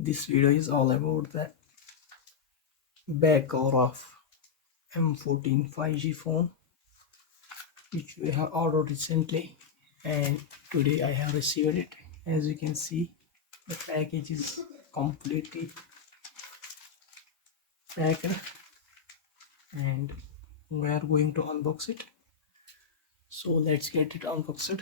This video is all about the back cover of M14 5G phone, which we have ordered recently, and today I have received it. As you can see, the package is completely packed, and we are going to unbox it. So let's get it unboxed.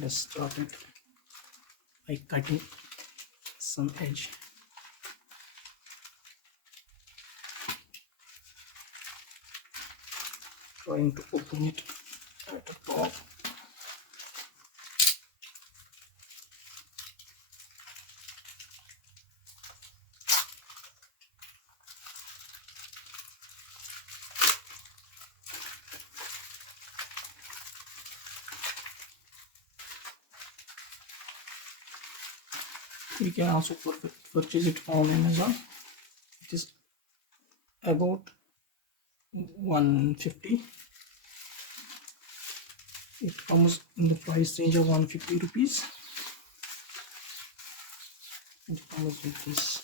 Let's start it by cutting some edge. Trying to open it at the top. You can also purchase it on Amazon. It is about 150. It comes in the price range of 150 rupees. It comes with this.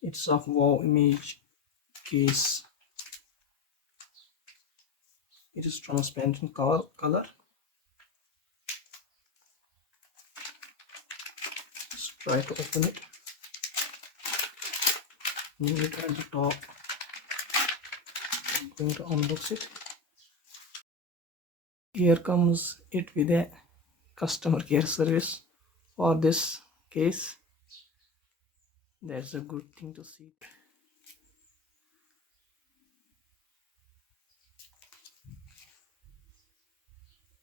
It's of wow image case. It is transparent in color. Let's try to open it. Move it at the top. I'm going to unbox it. Here comes it with a customer care service for this case. That's a good thing to see.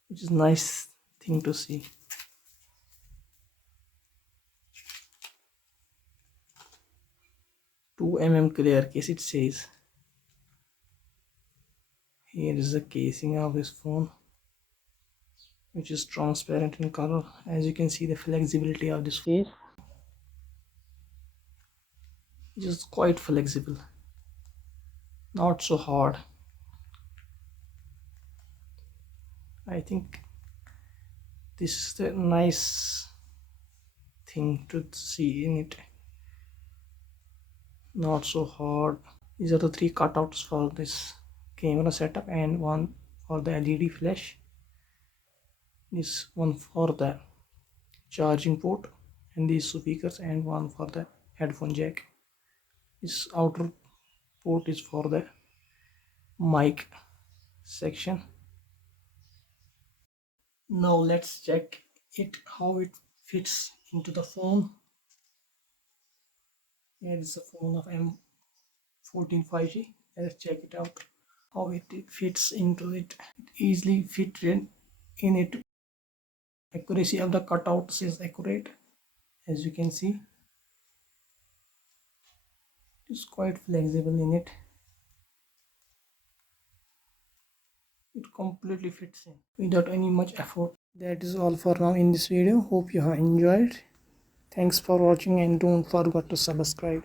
Which is nice thing to see. "2 mm clear case," it says. Here is the casing of this phone, which is transparent in color. As you can see, the flexibility of this case, which is quite flexible, not so hard. I think this is the nice thing to see in it. Not so hard. These are the 3 cutouts for this camera setup, and one for the LED flash. This one for the charging port and these speakers, and one for the headphone jack. This outer port is for the mic section. Now let's check it how it fits into the phone. Here is the phone of M14 5G. Let's check it out how it fits into it. It easily fits in it. Accuracy of the cutouts is accurate, as you can see. It's quite flexible in it. It completely fits in without any much effort. That is all for now in this video. Hope you have enjoyed. Thanks for watching, and don't forget to subscribe.